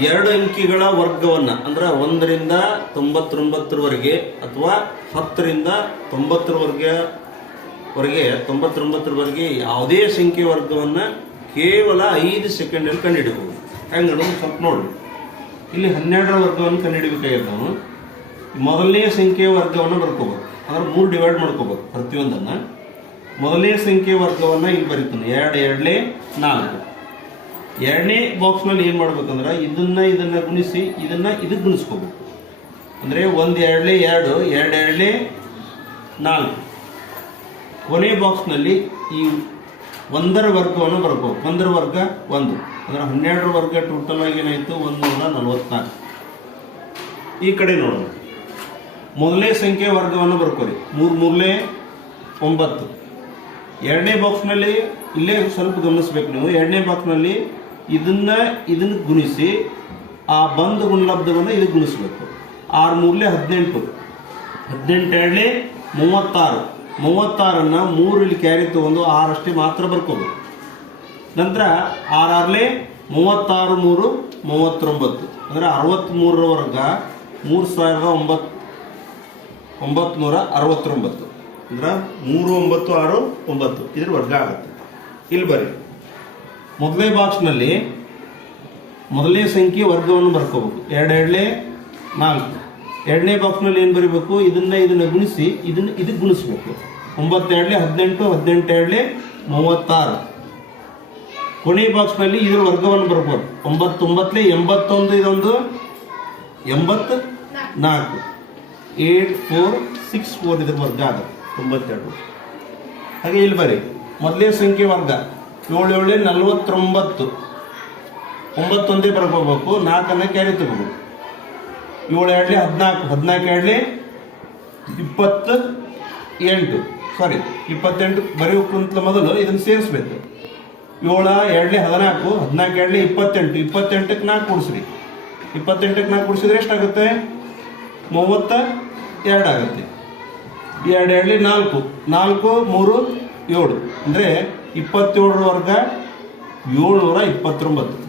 ಎರಡು ಅಂಕಿಗಳ ವರ್ಗವನ್ನ, ಅಂದ್ರೆ ಒಂದರಿಂದ ತೊಂಬತ್ತೊಂಬತ್ತರವರೆಗೆ ಅಥವಾ ಹತ್ತರಿಂದ ತೊಂಬತ್ತರವರೆಗೆ, ವರೆಗೆ ತೊಂಬತ್ತೊಂಬತ್ತರವರೆಗೆ ಯಾವುದೇ ಸಂಖ್ಯೆ ವರ್ಗವನ್ನ ಕೇವಲ ಐದು ಸೆಕೆಂಡಲ್ಲಿ ಕಂಡುಹಿಡಬಹುದು ಹೆಂಗೆ ಅನ್ನೋದು ಸ್ವಲ್ಪ ನೋಡ್ರಿ ಇಲ್ಲಿ ಹನ್ನೆರಡರ ವರ್ಗವನ್ನು ಕಂಡುಹಿಡಬೇಕಾಗ್ಯದ ನಾವು ಮೊದಲನೇ ಸಂಖ್ಯೆ ವರ್ಗವನ್ನು ಬರ್ಕೋಬೇಕು. ಅಂದ್ರೆ ಮೂರು ಡಿವೈಡ್ ಮಾಡ್ಕೋಬೇಕು ಪ್ರತಿಯೊಂದನ್ನ. ಮೊದಲನೇ ಸಂಖ್ಯೆ ವರ್ಗವನ್ನ ಇಲ್ಲಿ ಬರೀತಾನೆ. ಎರಡು ಎರಡನೇ ನಾಲ್ಕು. ಎರಡನೇ ಬಾಕ್ಸ್ನಲ್ಲಿ ಏನು ಮಾಡ್ಬೇಕಂದ್ರೆ ಇದನ್ನ ಇದನ್ನ ಗುಣಿಸಿ ಇದನ್ನ ಇದಕ್ಕೆ ಗುಣಿಸ್ಕೋಬೇಕು. ಅಂದ್ರೆ ಒಂದು ಎರಡನೇ ಎರಡು ಎರಡು ಎರಡನೇ ನಾಲ್ಕು. ಕೊನೆ ಬಾಕ್ಸ್ನಲ್ಲಿ ಈ ಒಂದರ ವರ್ಗವನ್ನು ಬರ್ಕೋಬೇಕು. ಒಂದರ ವರ್ಗ ಒಂದು. ಅಂದ್ರೆ ಹನ್ನೆರಡರ ವರ್ಗ ಟೋಟಲ್ ಆಗಿ ಏನಾಯ್ತು? ಒಂದು ನೂರ ನಲವತ್ನಾಲ್ಕು. ಈ ಕಡೆ ನೋಡೋಣ. ಮೊದಲೇ ಸಂಖ್ಯೆ ವರ್ಗವನ್ನು ಬರ್ಕೋರಿ. ಮೂರು ಮೂರನೇ ಒಂಬತ್ತು. ಎರಡನೇ ಬಾಕ್ಸ್ನಲ್ಲಿ ಇಲ್ಲೇ ಸ್ವಲ್ಪ ಗಮನಿಸ್ಬೇಕು ನೀವು. ಎರಡನೇ ಬಾಕ್ಸ್ನಲ್ಲಿ ಇದನ್ನ ಇದನ್ನ ಗುಣಿಸಿ, ಆ ಬಂದ ಗುಣಲಬ್ಧವನ್ನು ಇದಕ್ಕೆ ಗುಣಿಸ್ಬೇಕು. ಆರು ಮೂರಲೆ ಹದಿನೆಂಟು. ಹದಿನೆಂಟು ಎರಡನೇ ಮೂವತ್ತಾರು. ಮೂವತ್ತಾರನ್ನ ಇಲ್ಲಿ ಕ್ಯಾರಿ ತಗೊಂಡು ಆರಷ್ಟೇ ಮಾತ್ರ ಬರ್ಕೋಬೇಕು. ನಂತರ ಆರಾರ್ಲೆ ಮೂವತ್ತಾರು ಮೂರು ಮೂವತ್ತೊಂಬತ್ತು. ಅಂದರೆ ಅರವತ್ತ್ಮೂರರವರೆಗೆ ಮೂರು ಸಾವಿರದ ಒಂಬತ್ತು ಒಂಬತ್ತು ನೂರ ಅರವತ್ತೊಂಬತ್ತು. ಅಂದ್ರೆ ಮೂರು ಒಂಬತ್ತು ಆರು ಒಂಬತ್ತು. ಇದ್ರ ವರ್ಗ ಆಗುತ್ತೆ. ಇಲ್ಲಿ ಬರ್ರಿ. ಮೊದಲನೇ ಬಾಕ್ಸ್ನಲ್ಲಿ ಮೊದಲನೇ ಸಂಖ್ಯೆ ವರ್ಗವನ್ನು ಬರ್ಕೋಬೇಕು. ಎರಡು ಎರಡನೇ ನಾಲ್ಕು. ಎರಡನೇ ಬಾಕ್ಸ್ನಲ್ಲಿ ಏನು ಬರೀಬೇಕು? ಇದನ್ನ ಇದನ್ನ ಗುಣಿಸಿ, ಇದನ್ನ ಇದಕ್ಕೆ ಗುಣಿಸ್ಬೇಕು. ಒಂಬತ್ತು ಎರಡನೇ ಹದಿನೆಂಟು ಹದಿನೆಂಟು ಮೂವತ್ತಾರು. ಕೊನೆ ಬಾಕ್ಸ್ನಲ್ಲಿ ಇದ್ರ ವರ್ಗವನ್ನು ಬರ್ಬೋದು. ಒಂಬತ್ತೊಂಬತ್ತಲೇ ಎಂಬತ್ತೊಂದು ಇದೊಂದು ಎಂಬತ್ತು ನಾಲ್ಕು. ಏಟ್ ಫೋರ್ ಸಿಕ್ಸ್ ಫೋರ್ ಇದ್ರ ವರ್ಗ ಆಗುತ್ತೆ. ತೊಂಬತ್ತೆರಡು. ಹಾಗೆ ಇಲ್ಲಿ ಬರೀ ಮೊದಲೇ ಸಂಖ್ಯೆ ವರ್ಗ. ಏಳು ಏಳು, ನಲ್ವತ್ತೊಂಬತ್ತು. ಒಂಬತ್ತೊಂದೇ ಬರ್ಕೋಬೇಕು ನಾಲ್ಕನ್ನ ಕ್ಯಾರಿ ತಗೋಬೇಕು. ಏಳು ಎರಡನೇ ಹದಿನಾಲ್ಕು. ಹದಿನಾಲ್ಕು ಎರಡನೇ ಇಪ್ಪತ್ತು, ಎಂಟು. ಸಾರಿ ಇಪ್ಪತ್ತೆಂಟು. ಬರೆಯೋಕ್ಕಂತ ಮೊದಲು. ಇದನ್ನು ಸೇರಿಸ್ಬೇಕು. ಏಳು ಎರಡನೇ ಹದಿನಾಲ್ಕು. ಹದಿನಾಲ್ಕು ಎರಡನೇ ಇಪ್ಪತ್ತೆಂಟು. ಇಪ್ಪತ್ತೆಂಟಕ್ಕೆ ನಾಲ್ಕು ಕೂಡಿಸ್ರಿ. ಇಪ್ಪತ್ತೆಂಟಕ್ಕೆ ನಾಲ್ಕು ಕೂಡಿಸಿದ್ರೆ ಎಷ್ಟಾಗುತ್ತೆ? ಮೂವತ್ತ ಎರಡು ಆಗುತ್ತೆ. ಎರಡು ಹೇಳಿ ನಾಲ್ಕು. ನಾಲ್ಕು ಮೂರು ಏಳು. ಅಂದರೆ ಇಪ್ಪತ್ತೇಳರ ವರ್ಗ ಏಳ್ನೂರ ಇಪ್ಪತ್ತೊಂಬತ್ತು.